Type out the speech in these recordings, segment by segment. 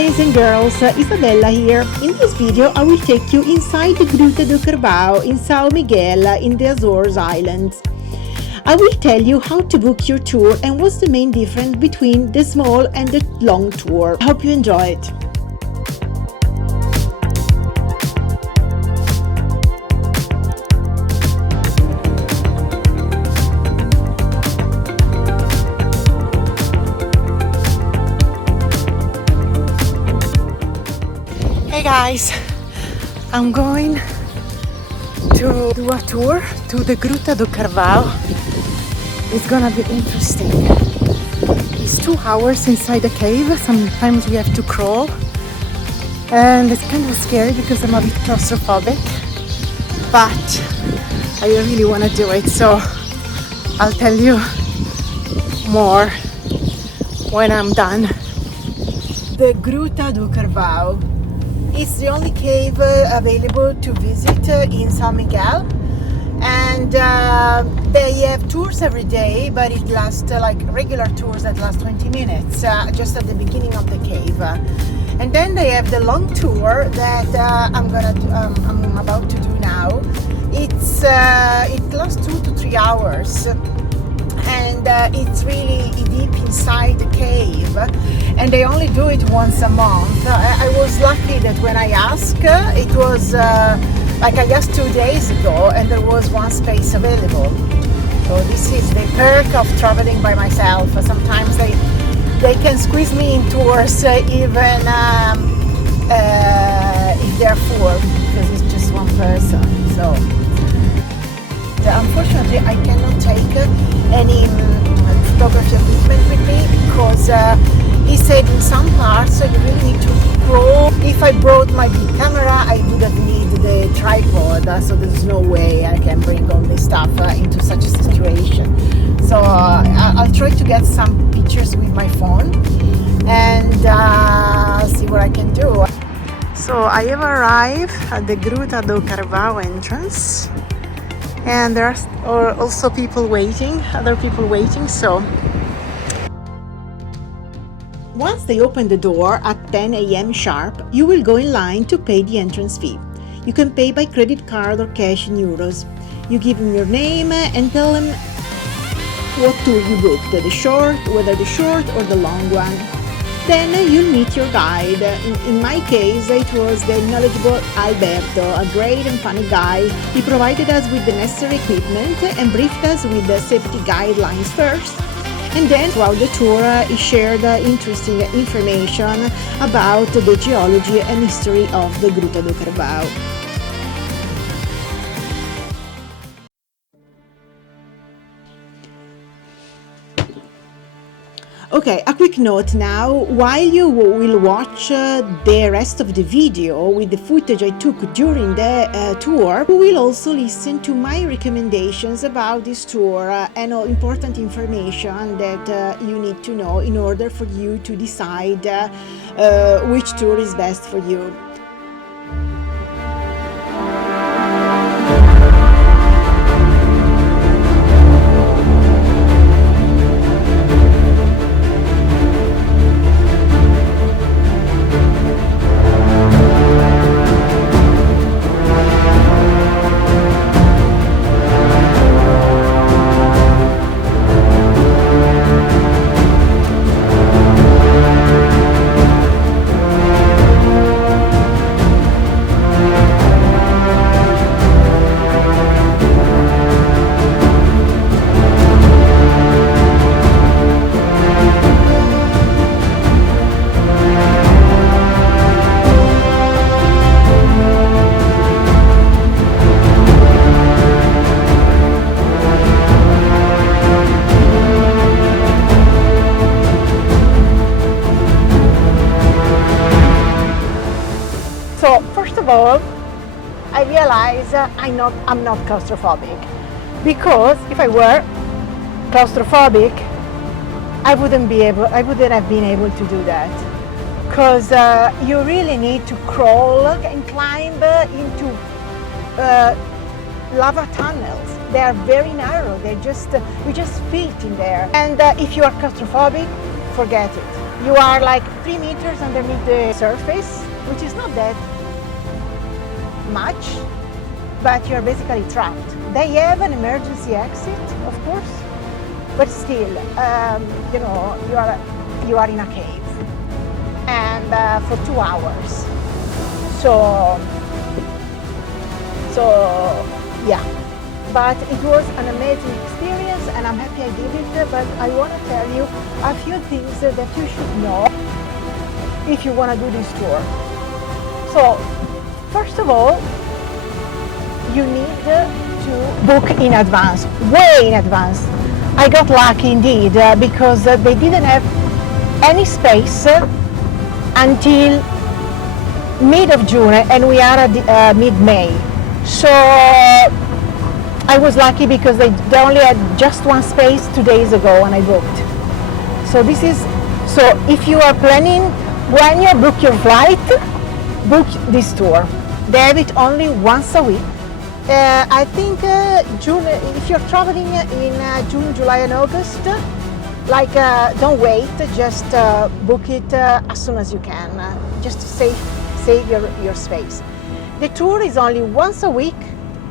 guys and girls, Isabella here. In this video I will take you inside the Gruta do Carvão in Sao Miguel in the Azores Islands. I will tell you how to book your tour and what's the main difference between the small and the long tour. I hope you enjoy it. Hey guys, I'm going to do a tour to the Gruta do Carvão. It's gonna be interesting. It's 2 hours inside the cave. Sometimes we have to crawl and it's kind of scary because I'm a bit claustrophobic, but I really want to do it, so I'll tell you more when I'm done. The Gruta do Carvão. It's the only cave available to visit in Sao Miguel, and they have tours every day, but it lasts like regular tours that last 20 minutes just at the beginning of the cave, and then they have the long tour that I'm about to do now. It lasts 2 to 3 hours, and it's really deep inside the cave, and they only do it once a month. I was lucky that when I asked, it was like I asked 2 days ago and there was one space available. So this is the perk of traveling by myself. Sometimes they can squeeze me in tours even if they're full, because it's just one person. So unfortunately I cannot take any photography equipment with me, because he said in some parts you really need to crawl. If I brought my big camera I wouldn't need the tripod, so there's no way I can bring all this stuff into such a situation. So I'll try to get some pictures with my phone and see what I can do. So I have arrived at the Gruta do Carvão entrance, and there are also other people waiting. So once they open the door at 10 a.m. sharp, you will go in line to pay the entrance fee. You can pay by credit card or cash in euros. You give them your name and tell them what tour you booked, whether the short or the long one. Then you'll meet your guide. In my case, it was the knowledgeable Alberto, a great and funny guy. He provided us with the necessary equipment and briefed us with the safety guidelines first. And then throughout the tour, he shared interesting information about the geology and history of the Gruta do Carvão. Okay, a quick note now. While you will watch the rest of the video with the footage I took during the tour, you will also listen to my recommendations about this tour and all important information that you need to know in order for you to decide which tour is best for you. So first of all, I realize I'm not claustrophobic, because if I were claustrophobic, I wouldn't have been able to do that, because you really need to crawl and climb into lava tunnels. They are very narrow. You just fit in there. And if you are claustrophobic, forget it. You are like 3 meters underneath the surface, which is not that much, but you're basically trapped. They have an emergency exit, of course, but still, you know, you are in a cave, and for 2 hours. So yeah, but it was an amazing experience, and I'm happy I did it. But I want to tell you a few things that you should know if you want to do this tour. So first of all, you need to book in advance, way in advance. I got lucky indeed because they didn't have any space until mid of June, and we are at mid-May. So I was lucky because they only had just one space 2 days ago when I booked. So if you are planning, when you book your flight, book this tour. They have it only once a week. I think June, if you're traveling in June, July and August, don't wait, just book it as soon as you can, just to save your space. The tour is only once a week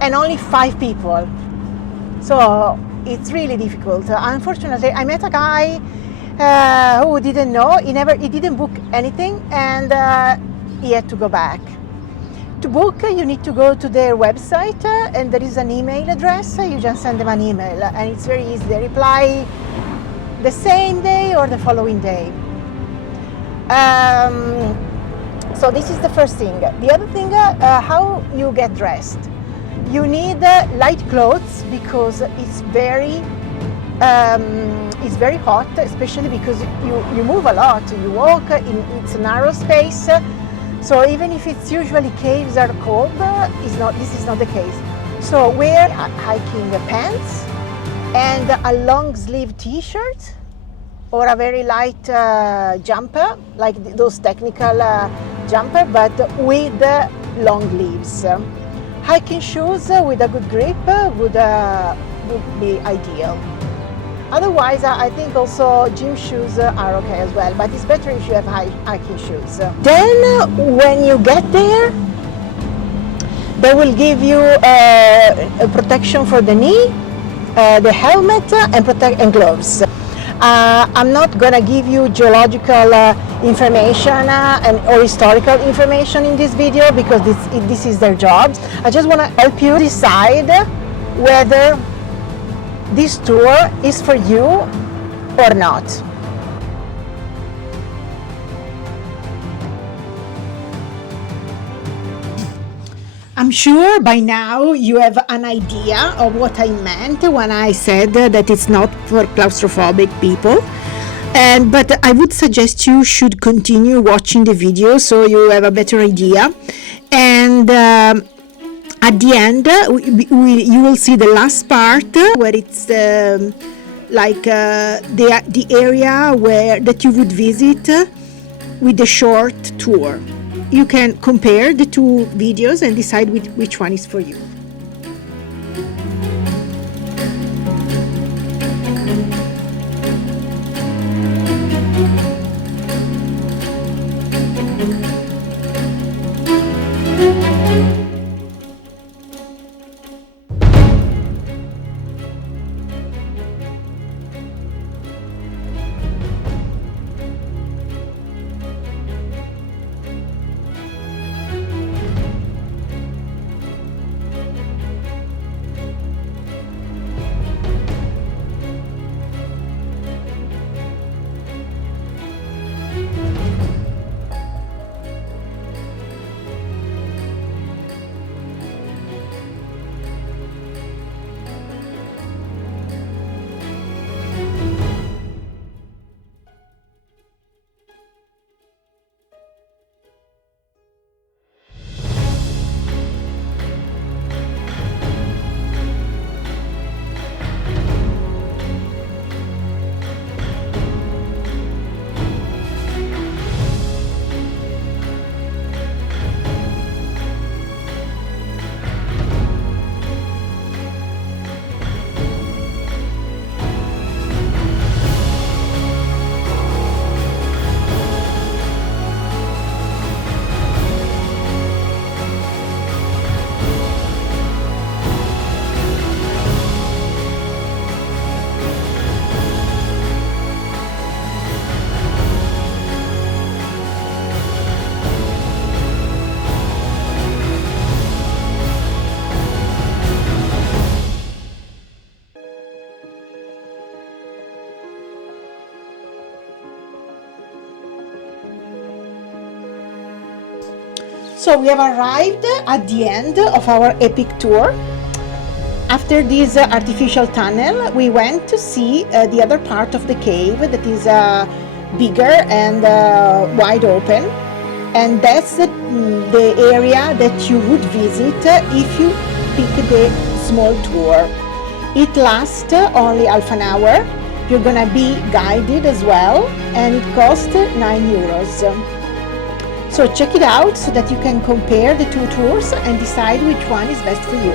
and only 5 people, so it's really difficult. Unfortunately, I met a guy who didn't know, he didn't book anything, and he had to go back. To book, you need to go to their website, and there is an email address. You just send them an email, and it's very easy. They reply the same day or the following day. So this is the first thing. The other thing, how you get dressed. You need light clothes because it's very hot, especially because you move a lot. You walk, it's a narrow space. So even if it's usually caves are cold, this is not the case. So wear hiking pants and a long sleeve t-shirt or a very light jumper, like those technical jumper, but with long sleeves. Hiking shoes with a good grip would be ideal. Otherwise, I think also gym shoes are okay as well, but it's better if you have hiking shoes. Then, when you get there, they will give you a protection for the knee, the helmet, and gloves. I'm not gonna give you geological information or historical information in this video because this is their job. I just want to help you decide whether this tour is for you or not. I'm sure by now you have an idea of what I meant when I said that it's not for claustrophobic people. But I would suggest you should continue watching the video so you have a better idea. And at the end, you will see the last part where it's the area that you would visit with the short tour. You can compare the 2 videos and decide which one is for you. So we have arrived at the end of our epic tour. After this artificial tunnel, we went to see the other part of the cave that is bigger and wide open. And that's the area that you would visit if you pick the small tour. It lasts only half an hour. You're gonna be guided as well, and it costs €9. So check it out so that you can compare the two tours and decide which one is best for you.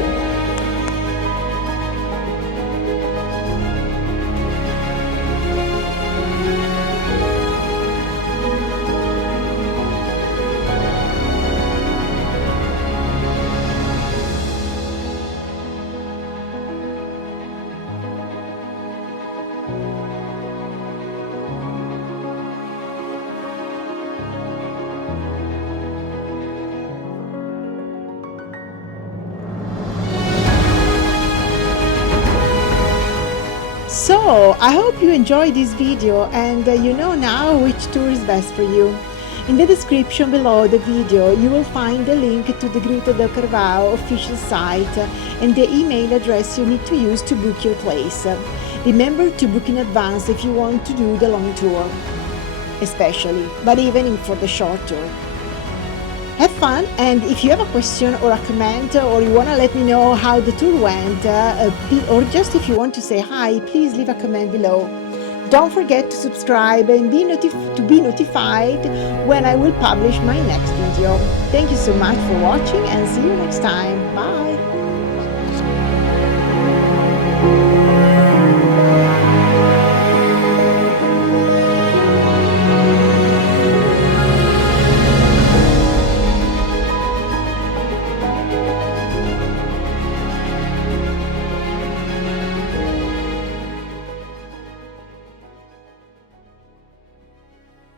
So, I hope you enjoyed this video and you know now which tour is best for you. In the description below the video you will find the link to the Gruta del Carvão official site and the email address you need to use to book your place. Remember to book in advance if you want to do the long tour, especially, but even for the short tour. Have fun, and if you have a question or a comment or you want to let me know how the tour went or just if you want to say hi, please leave a comment below. Don't forget to subscribe and to be notified when I will publish my next video. Thank you so much for watching and see you next time. Bye!